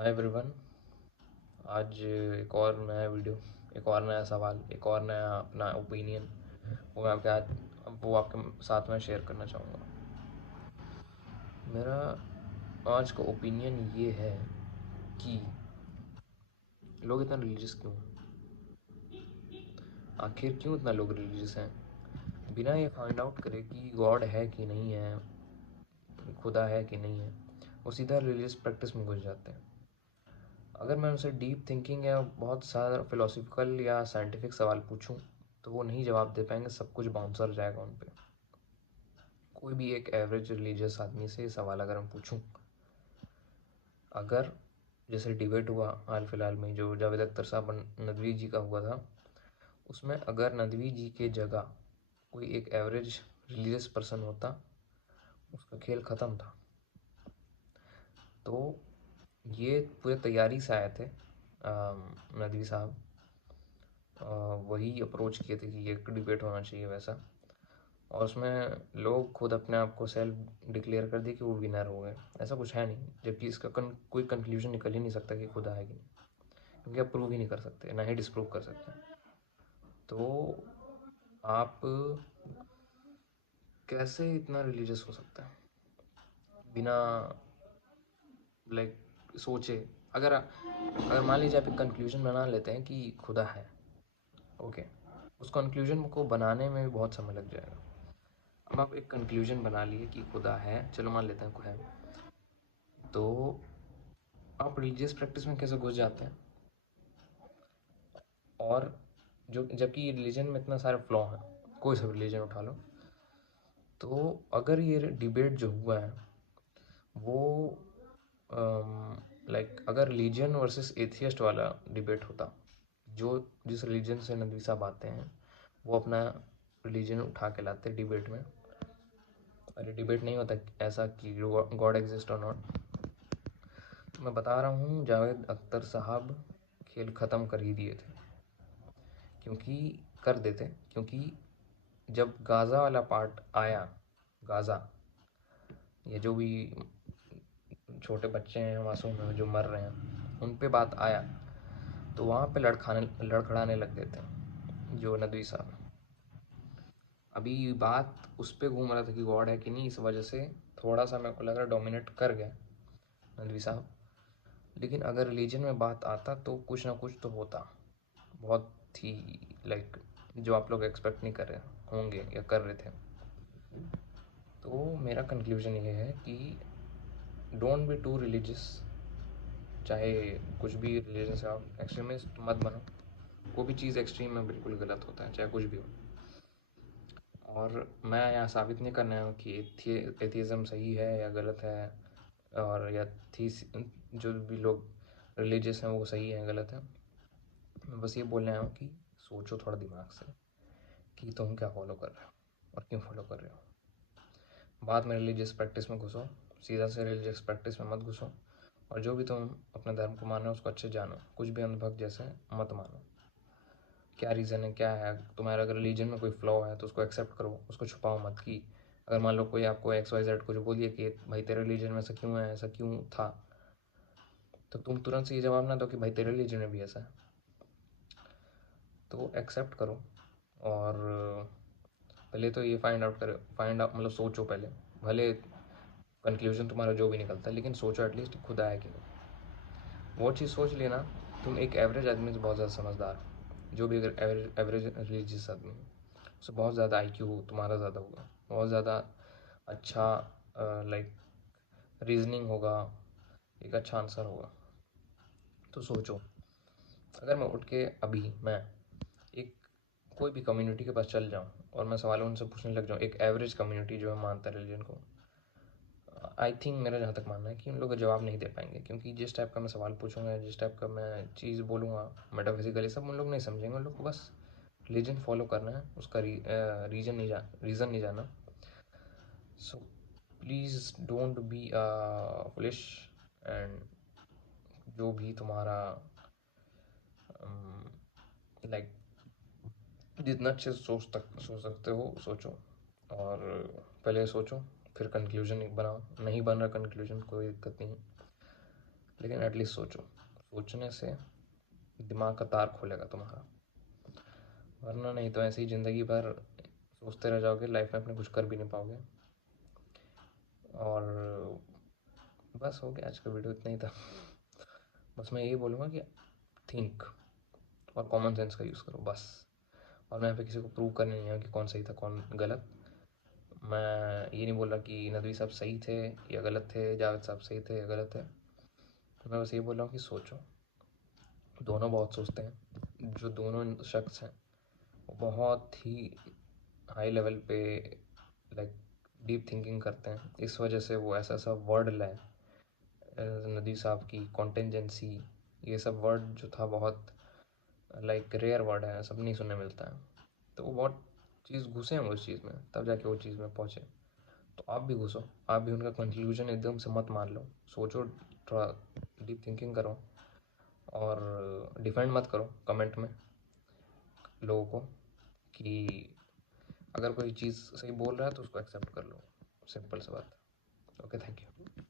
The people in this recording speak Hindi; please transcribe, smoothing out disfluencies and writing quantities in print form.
Hi everyone. आज एक और नया वीडियो, एक और नया सवाल, एक और नया अपना ओपिनियन वो आपके साथ में शेयर करना चाहूँगा। मेरा आज का ओपिनियन ये है कि लोग इतना रिलीजियस क्यों हैं। आखिर क्यों इतना लोग रिलीजियस हैं बिना ये फाइंड आउट करे कि गॉड है कि नहीं है, खुदा है कि नहीं है, वो सीधा रिलीजियस प्रैक्टिस में घुस जाते हैं। अगर मैं उनसे डीप थिंकिंग या बहुत सारा फिलोसफिकल या साइंटिफिक सवाल पूछूं तो वो नहीं जवाब दे पाएंगे, सब कुछ बाउंसर जाएगा उन पे। कोई भी एक एवरेज रिलीजियस आदमी से सवाल अगर मैं पूछूं, अगर जैसे डिबेट हुआ हाल फिलहाल में जो जावेद अख्तर साहब नदवी जी का हुआ था, उसमें अगर नदवी जी के जगह कोई एक एवरेज रिलीजियस पर्सन होता, उसका खेल ख़त्म था। तो ये पूरे तैयारी से आए थे नदवी साहब, वही अप्रोच किए थे कि ये डिबेट होना चाहिए वैसा, और उसमें लोग खुद अपने आप को सेल्फ डिक्लेयर कर दिए कि वो विनर हो गए। ऐसा कुछ है नहीं, जबकि इसका कोई कंक्लूजन निकल ही नहीं सकता कि खुदा है कि नहीं, क्योंकि आप प्रूव ही नहीं कर सकते, ना ही डिस्प्रूव कर सकते। तो आप कैसे इतना रिलीजियस हो सकता है बिना लाइक सोचे। अगर अगर मान लीजिए आप एक कंक्लूजन बना लेते हैं कि खुदा है, ओके, उस कंक्लूजन को बनाने में भी बहुत समय लग जाएगा। अब आप एक कंक्लूजन बना लिए कि खुदा है, चलो मान लेते हैं खुदा है, तो आप रिलीजियस प्रैक्टिस में कैसे घुस जाते हैं। और जो जबकि रिलीजन में इतना सारे फ्लॉ हैं, कोई सा रिलीजन उठा लो, तो अगर ये डिबेट जो हुआ है वो लाइक अगर रिलीजन वर्सेस एथियस्ट वाला डिबेट होता, जो जिस रिलीजन से नदवी साहब आते हैं वो अपना रिलीजन उठा के लाते डिबेट में, अरे डिबेट नहीं होता ऐसा कि गॉड एग्जिस्ट और नॉट। तो मैं बता रहा हूँ, जावेद अख्तर साहब खेल ख़त्म कर ही दिए थे, क्योंकि कर देते, क्योंकि जब गाज़ा वाला पार्ट आया, गाज़ा, ये जो भी छोटे बच्चे हैं मासूम हैं जो मर रहे हैं उन पे बात आया, तो वहाँ पे लड़खड़ाने लग गए थे जो नदवी साहब। अभी बात उस पर घूम रहा था कि गॉड है कि नहीं, इस वजह से थोड़ा सा मेरे को लग रहा डोमिनेट कर गया नदवी साहब। लेकिन अगर रिलीजन में बात आता तो कुछ ना कुछ तो होता, बहुत ही लाइक जो आप लोग एक्सपेक्ट नहीं कर रहे होंगे या कर रहे थे। तो मेरा कंक्लूजन ये है कि डोंट बी टू रिलीजियस। चाहे कुछ भी रिलीजन से आप एक्सट्रीमिस्ट मत बनो, कोई भी चीज़ एक्सट्रीम में बिल्कुल गलत होता है, चाहे कुछ भी हो। और मैं यहाँ साबित नहीं करना है कि एथिज़म सही है या गलत है, और या थी जो भी लोग रिलीजियस हैं वो सही है गलत है। मैं बस ये बोलने आया हूँ कि सोचो थोड़ा दिमाग से कि तुम क्या फॉलो कर रहे हो और क्यों फॉलो कर रहे हो। बाद में रिलीजियस प्रैक्टिस में घुसो, सीधा से रिलीजियस प्रैक्टिस में मत घुसो, और जो भी तुम अपने धर्म को मान रहे हो उसको अच्छे जानो, कुछ भी अंधभक्त जैसे मत मानो। क्या रीज़न है, क्या है तुम्हारा, अगर रिलीजन में कोई फ्लॉ है तो उसको एक्सेप्ट करो, उसको छुपाओ मत। कि अगर मान लो कोई आपको XYZ कुछ बोलिए कि भाई तेरे रिलीजन में ऐसा क्यों है, ऐसा क्यों था, तो तुम तुरंत से ये जवाब ना दो कि भाई तेरे रिलीजन में भी ऐसा है। तो एक्सेप्ट करो, और पहले तो ये फाइंड आउट मतलब सोचो पहले, भले कंक्लूजन तुम्हारा जो भी निकलता है, लेकिन सोचो एटलीस्ट खुदा है कि नहीं। वो चीज़ सोच लेना, तुम एक एवरेज आदमी से बहुत ज़्यादा समझदार हो। जो भी अगर एवरेज रिलीजियस आदमी है उससे बहुत ज़्यादा IQ तुम्हारा ज़्यादा होगा, बहुत ज़्यादा अच्छा लाइक रीजनिंग होगा, एक अच्छा आंसर होगा। तो सोचो, अगर मैं उठ के अभी मैं एक कोई भी कम्युनिटी के पास चल जाऊँ और मैं सवाल उनसे पूछने लग जाऊँ, एक एवरेज कम्युनिटी जो है मानता है रिलीजन को, आई थिंक मेरा जहाँ तक मानना है कि उन लोग जवाब नहीं दे पाएंगे, क्योंकि जिस टाइप का मैं सवाल पूछूंगा, जिस टाइप का मैं चीज़ बोलूँगा मेटाफिजिकली, सब उन लोग नहीं समझेंगे। उन लोग को बस रिलीजन फॉलो करना है, उसका रीज़न नहीं जाना। So please don't be foolish, and जो भी तुम्हारा लाइक जितना अच्छे से सोच सकते हो सोचो, और पहले सोचो फिर कंक्लूजन बनाओ। नहीं बन रहा कंक्लूजन, कोई दिक्कत नहीं, लेकिन एटलीस्ट सोचो, सोचने से दिमाग का तार खोलेगा तुम्हारा, वरना नहीं तो ऐसे ही ज़िंदगी भर सोचते रह जाओगे, लाइफ में अपने कुछ कर भी नहीं पाओगे। और बस हो गया, आज का वीडियो इतना ही था। बस मैं यही बोलूँगा कि थिंक और कॉमन सेंस का यूज़ करो बस। और मैं यहाँ पे किसी को प्रूव करने नहीं आया कि कौन सही था कौन गलत। मैं ये नहीं बोल रहा कि नदवी साहब सही थे या गलत थे, जावेद साहब सही थे या गलत थे। मैं बस ये बोल रहा हूँ कि सोचो, दोनों बहुत सोचते हैं। जो दोनों शख्स हैं वो बहुत ही हाई लेवल पे लाइक डीप थिंकिंग करते हैं, इस वजह से वो ऐसा ऐसा वर्ड लाए। नदवी साहब की कॉन्टेंजेंसी, ये सब वर्ड जो था बहुत लाइक रेयर वर्ड है, सब नहीं सुनने मिलता है। तो वो बहुत चीज़ घुसे हैं उस चीज़ में, तब जाके वो चीज़ में पहुँचे। तो आप भी घुसो, आप भी उनका कंक्लूजन एकदम से मत मान लो, सोचो, थोड़ा डीप थिंकिंग करो और डिफेंड मत करो कमेंट में लोगों को कि अगर कोई चीज़ सही बोल रहा है तो उसको एक्सेप्ट कर लो, सिंपल सी बात। Okay, thank you.